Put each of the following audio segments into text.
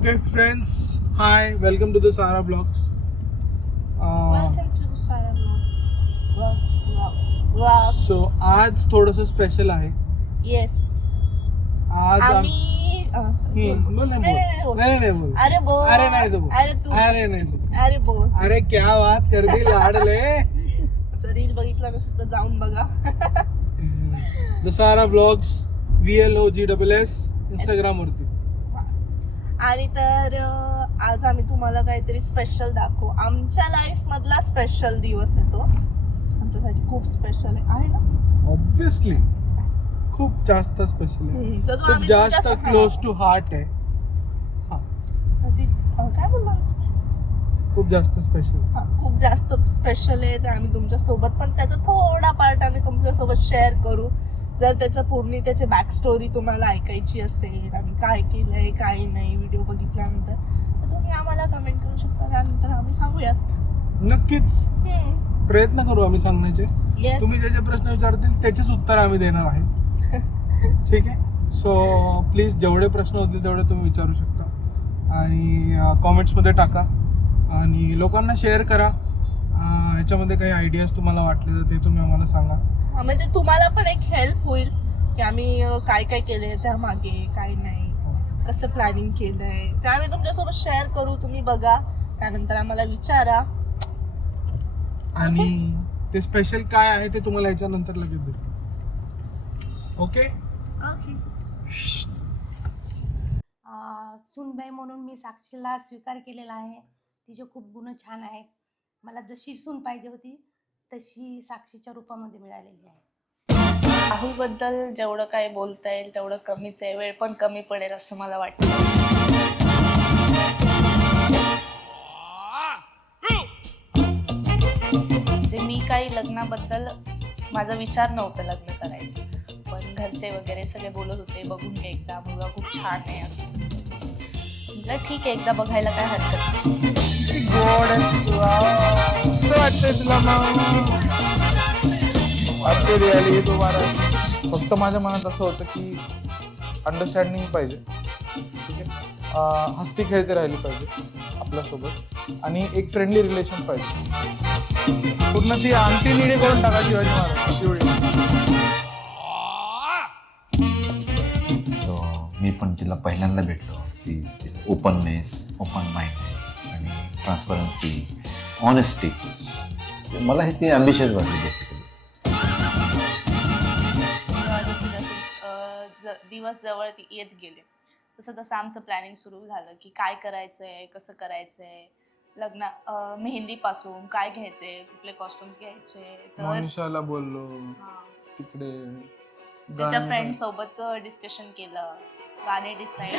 Okay, friends. Hi, welcome to the Sara Vlogs. Welcome to Sara Vlogs. So आज थोडंसं special आहे. Yes. आज आम्ही बोल नाही बोल. अरे बोल. अरे नाही तू. अरे तू. अरे नाही तू. अरे बोल. अरे क्या बात कर दी लाडले. रील बघितला नसेल तर जाऊन बघा. The Sara Vlogs VLOGSS Instagram वरती. आणि तर आज आम्ही तुम्हाला काहीतरी स्पेशल दाखवू. आमच्या लाईफ मधला स्पेशल दिवस आहे तो. आमच्यासाठी खूप स्पेशल आहे ना. Obviously खूप जास्त स्पेशल आहे. तर तो खूप आम्ही जास्त तुमच्या- क्लोज टू हार्ट आहे. काय बोलला? खूप जास्त स्पेशल. खूप जास्त स्पेशल आहे. तर आम्ही तुमच्या सोबत पण त्याचा थोडा पार्ट आम्ही तुमच्या सोबत शेअर करू. जर त्याचं पूर्ण त्याची बॅक स्टोरी तुम्हाला ऐकायची असेल, आम्ही काय केलंय काय नाही व्हिडिओ बघितल्यानंतर, तर तुम्ही आम्हाला कमेंट करू शकता. त्यानंतर आम्ही सांगूयात. नक्कीच प्रयत्न करू आम्ही सांगण्याचे. येस. तुम्ही जे जे प्रश्न विचारतील त्याचेच उत्तर आम्ही देणार आहे. ठीक आहे. सो प्लीज जेवढे प्रश्न होतील तेवढे तुम्ही विचारू शकता आणि कॉमेंट्समध्ये टाका आणि लोकांना शेअर करा. याच्यामध्ये काही आयडियाज तुम्हाला वाटले तर ते तुम्ही आम्हाला सांगा. म्हणजे तुम्हाला पण एक हेल्प होईल की आम्ही काय काय केलंय त्यामागे, काय नाही, कसं प्लॅनिंग केलंय ते आम्ही तुमच्यासोबत शेअर करू. तुम्ही बघा, त्यानंतर आम्हाला विचारा. आणि ते स्पेशल काय आहे ते तुम्हाला याच्यानंतर लगेच दिसेल. ओके. ओके. सूनबाई म्हणून मी साक्षीला स्वीकार केलेला आहे. तिचे खूप गुण छान आहेत. मला जशी सून पाहिजे होती तशी साक्षीच्या रूपामध्ये मिळालेली आहे. राहुलबद्दल जेवढं काय बोलता येईल तेवढं कमीच आहे. वेळ पण कमी पडेल असं मला वाटतं. म्हणजे मी काही लग्नाबद्दल माझा विचार नव्हता लग्न करायचं, पण घरचे वगैरे सगळे बोलत होते बघून घे एकदा, मुलगा खूप छान आहे असं. म्हटलं ठीक आहे, एकदा बघायला काय हरकत नाही. फक्त माझ्या मनात असं होतं की अंडरस्टँडिंग पाहिजे. ठीक आहे. हसती खेळती राहिली पाहिजे आपल्यासोबत आणि एक फ्रेंडली रिलेशन पाहिजे. पूर्ण ती अंगठी निडी करून टाका शिवाजी महाराज एवढी. सो मी पण तिला पहिल्यांदा भेटलो. ती ओपननेस, ओपन माइंड आणि ट्रान्सपरन्सी, ऑनेस्टी, मला हे ती ॲम्बिशियस वाटली बेसिकली. जसं दिवस जवळ येत गेले तसं तसं आमचं प्लॅनिंग सुरू झालं की काय करायचंय, कसं करायचंय, लग्न मेहंदीपासून काय घ्यायचे, कुठले कॉस्ट्युम्स घ्यायचे. तर मनीषाला बोललो तिकडे, त्याच्या फ्रेंड सोबत डिस्कशन केलं, गाणे डिसाईड.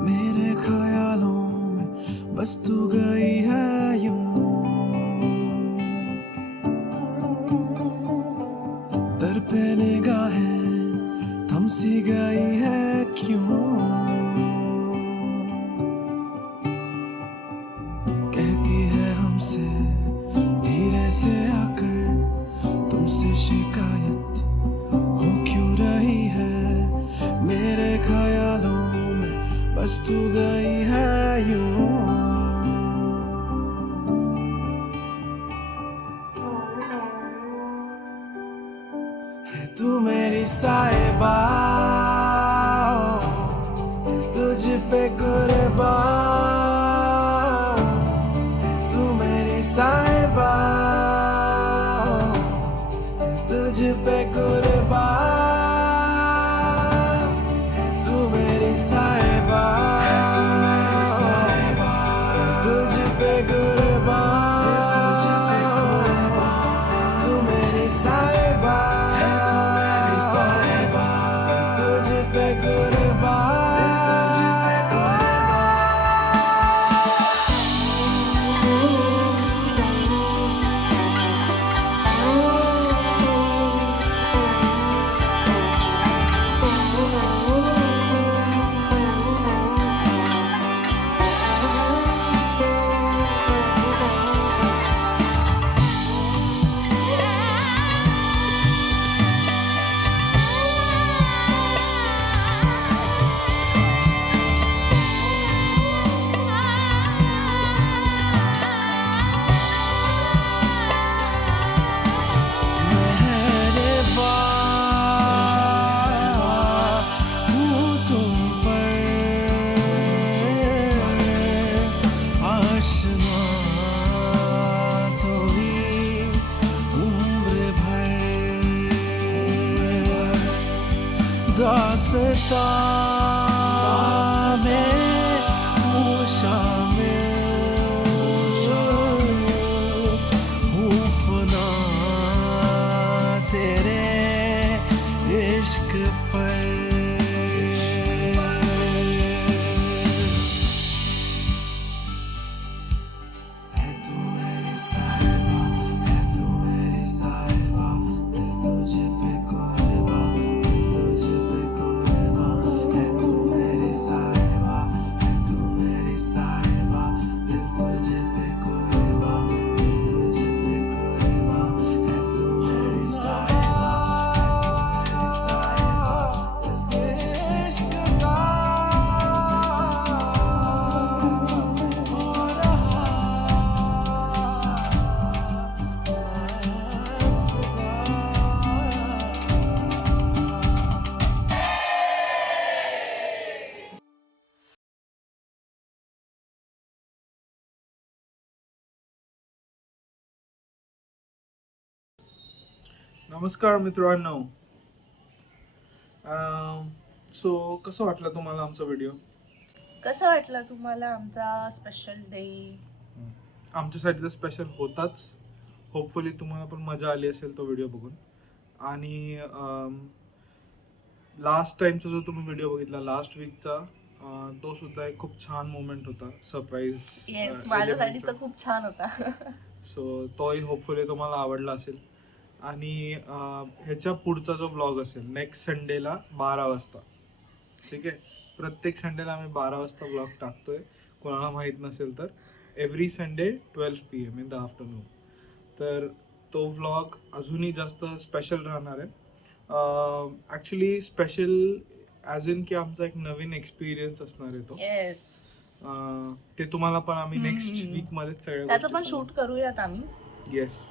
मेरे ख्यालों में बस तू गई है यूं, दर पे निगाहें थम सी गई है क्यों, कहती है हमसे धीरे से आकर तुमसे शिकायत हो क्यों रही है, मेरे ख्यालों में बस तू गई है यूं। है तू मेरी साहिबा, तुझ पे कुर्बान, है तू मेरी साहिबा, तुझ पे कुर्बान, है तू मेरी साहिबा, तू मेरी साहिबा, तुझ पे कुर्बान, तुझ पे कुर्बान, तू मेरी साहिबा, तू मेरी साहिबा, तुझ पे कुर्बान, तुझ पे आशना तो ही उम्र भर, दास्तां में हूँ शामिल, हूँ फना तेरे इश्क पर। है तू मेरी साहिबा, है तू मेरी साहिबा, दिल तुझे पे कुर्बान, दिल तुझे पे कुर्बान, है तू मेरी साहिबा, है तू मेरी साहिबा, दिल तुझे पे कुर्बान, दिल तुझे पे कुर्बान, है तू मेरी साहिबा, है तू मेरी साहिबा, दिल तुझे पे कुर्बान। नमस्कार मित्रांनो. सो कसं वाटलं तुम्हाला आमचा व्हिडिओ? कसं वाटलं तुम्हाला आमचा स्पेशल डे? आमच्यासाठी तर स्पेशल होताच. होपफुली तुम्हाला पण मजा आली असेल तो व्हिडिओ बघून. आणि लास्ट टाईमचा जो तुम्ही व्हिडिओ बघितला लास्ट वीकचा, तो सुद्धा एक खूप छान मोमेंट होता. सरप्राईज येस, माझ्यासाठी तर खूप छान होता. सो तोही होपफुली तुम्हाला आवडला असेल. आणि ह्याच्या पुढचा जो व्लॉग असेल नेक्स्ट संडेला 12 वाजता, ठीक आहे. प्रत्येक संडेला आम्ही 12 वाजता व्लॉग टाकतोय. कोणाला माहीत नसेल तर every Sunday 12 PM in the afternoon. तर तो व्लॉग अजूनही जास्त स्पेशल राहणार आहे. ॲक्च्युली स्पेशल ॲज इन की आमचा एक नवीन एक्सपिरियन्स असणार आहे तो. येस, ते तुम्हाला पण आम्ही नेक्स्ट हम्म. वीकमध्येच सगळ्या त्याचं गोष्टी पण सांगू. शूट करूयात आम्ही. येस.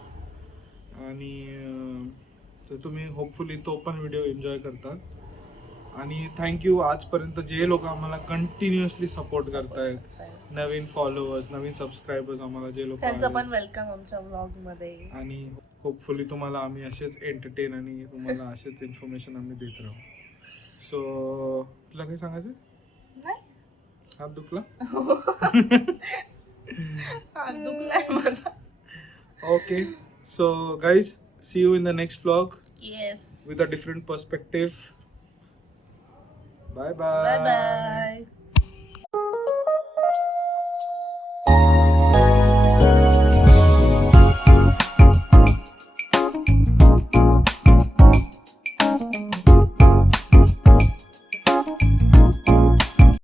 आणि तर तुम्ही होपफुली तो पण व्हिडिओ एन्जॉय करता. आणि थँक्यू आजपर्यंत जे लोक आम्हाला कंटिन्युअसली सपोर्ट करतायत, नवीन फॉलोअर्स, नवीन सबस्क्रायबर्स, आम्हाला जे लोक त्यांचं पण वेलकम आमच्या व्लॉग मध्ये. आणि होपफुली तुम्हाला आम्ही असेच एंटरटेन आणि तुम्हाला असेच इन्फॉर्मेशन आम्ही देत राहू. सो तुला काही सांगायचं? नाही? हात दुखला हात दुखलाय माझा. Okay, so guys, see you in the next vlog yes. with a different perspective. Bye bye bye.